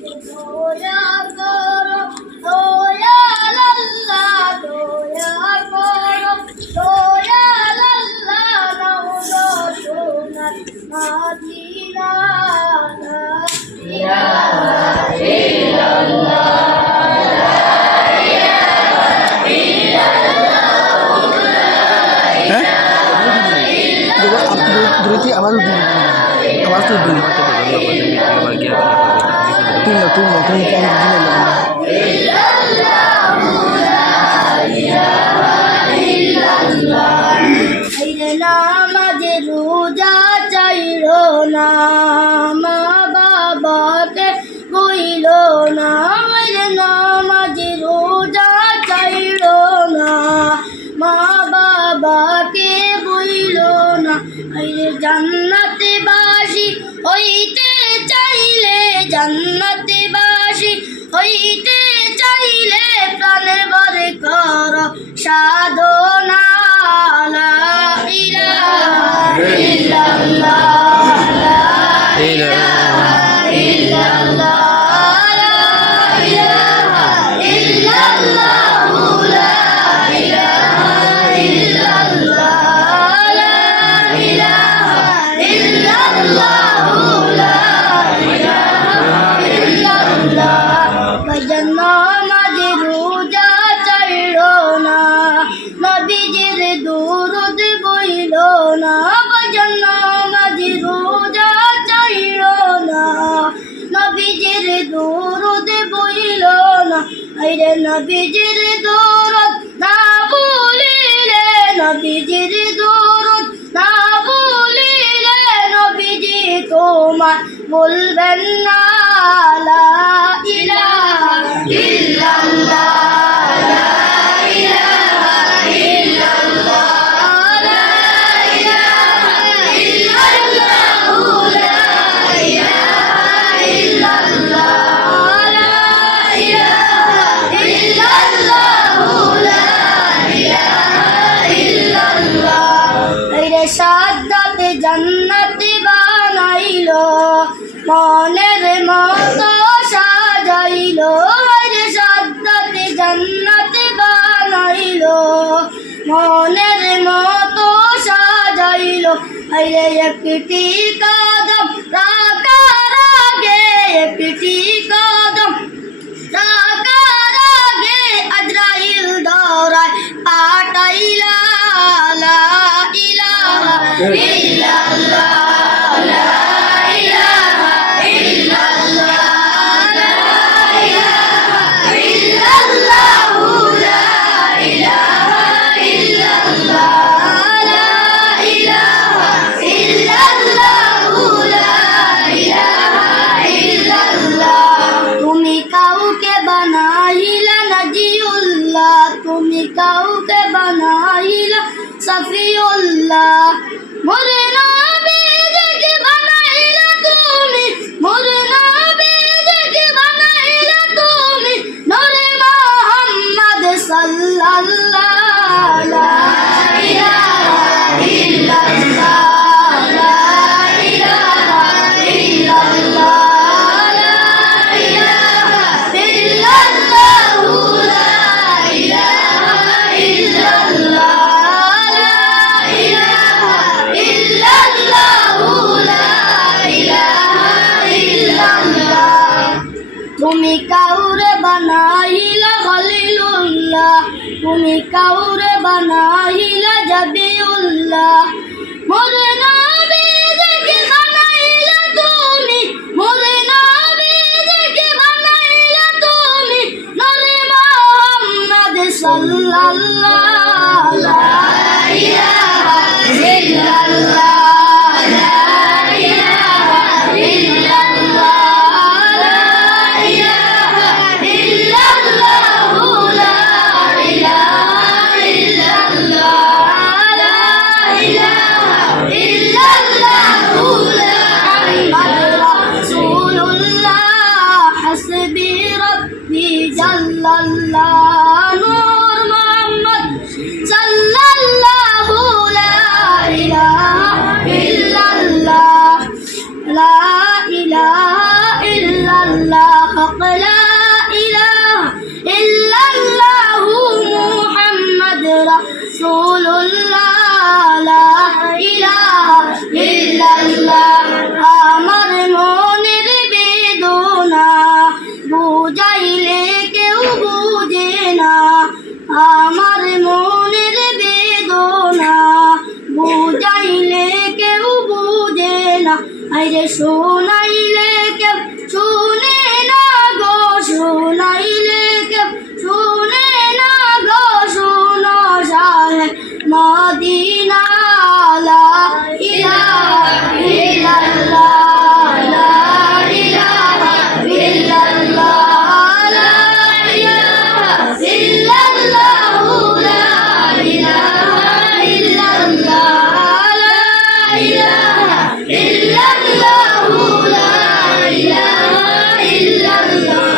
দয়া করো দয়াল আল্লাহ দয়া করো দয়াল আল্লাহ নাও গো সোনার মদিনা লা ইলাহা ইল্লাল্লাহ आवाज तो दूर নামাজ রোজা চাইল না মা বাবাকে বইল না নামাজ রোজা চাইল না মা বাবাকে বইল না জান্নাতে বাসি হইতে চাইলে জান্নাতে বাসি হইতে চাইলে প্রাণে ভরে কর সাধনা লা ইলাহা ইল্লাল্লাহ লা ইলাহা ইল্লাল্লাহ লা ইলাহা ইল্লাল্লাহ লা ইলাহা ইল্লাল্লাহ লা ইলাহা ইল্লাল্লাহ লা ইলাহা ইল্লাল্লাহ নামাজ রোজা চাইল না নবীজির দুরূদ বইল না নামাজ রোজা চাইল না নবীজির দুরূদ বইল না আইরে নবীজির দুরূদ না বলিলে নবীজির দুরূদ না বলিলে নবীজি তোমার বলবেন না লা ইলাহা ইল্লাল্লাহ লা ইলাহা ইল্লাল্লাহ লা ইলাহা ইল্লাল্লাহ লা ইলাহা ইল্লাল্লাহ লা ইলাহা ইল্লাল্লাহ লা ইলাহা ইল্লাল্লাহ আইরে সাদ্দাতে জান্নাতে বানাইলো মনের মতো সাজাইলো আইরে সাদ্দাতে জান্নাতে বানাইলো মনের মতো সাজাইলো আইরে একটি কদম রাখার আগে একটি কদম রাখার আগে আজরাইল দৌড়ায় পাঠাইলা লা ইলাহা ইল্লাল্লাহ লা ইলাহা ইল্লাল্লাহ লা ইলাহা ইল্লাল্লাহ লা ইলাহা ইল্লাল্লাহ লা ইলাহা ইল্লাল্লাহ লা ইলাহা ইল্লাল্লাহ তুমি কাউকে বানাইলা নাজিউল্লাহ তুমি কাউকে বানাইলা সফিউল্লাহ মোরে নবীকে বানাইলা তুমি মোরে নবীকে বানাইলা তুমি নূরে মুহাম্মদ সাল্লাল্লাহু লা ইলাহা ইল্লাল্লাহ লা ইলাহা ইল্লাল্লাহ লা ইলাহা ইল্লাল্লাহ লা ইলাহা ইল্লাল্লাহ লা ইলাহা ইল্লাল্লাহ লা ইলাহা ইল্লাল্লাহ তুমি কাউরে বানাইলা খলিলুল্লাহ তুমি কাউরে বানাইলা জাবিউল্লাহ মোরে নবীকে বানাইলা তুমি মোরে নবীকে বানাইলা তুমি নূরে মুহাম্মদ সাল্লাল্লাহু লা ইলাহা ইল্লাল্লাহ লা ইলাহা ইল্লাল্লাহ লা ইলাহা ইল্লাল্লাহ লা ইলাহা ইল্লাল্লাহ লা ইলাহা ইল্লাল্লাহ লা মুহাম্মাদুর রাসূলুল্লাহ হাসবি রাব্বি জাল্লাল্লাহ নূর মুহাম্মদ সাল্লাল্লাহু লা ইলাহা ইল্লাল্লাহ লা ইলাহা ইল্লাল্লাহ ইল্লাল্লাহ হক লা ইলাহা ইল্লাল্লাহ মুহাম্মদ রাসূলুল্লাহ লা ইলাহা ইল্লাল্লাহ আমার মনের বেদনা বুঝাইলে কেউ বুঝে না আমার মনের বেদনা বুঝাইলে কেউ বুঝে না আইরে শোনাইলে কেউ শুনে না গো শোনাইলে কেউ শুনে না গো শোনো শাহে মদিনা লা ইলাহা ইল্লাল্লাহ লা ইলাহা ইল্লাল্লাহ লা ইলাহা ইল্লাল্লাহ লা ইলাহা ইল্লাল্লাহ লা ইলাহা ইল্লাল্লাহ লা ইলাহা ইল্লাল্লাহ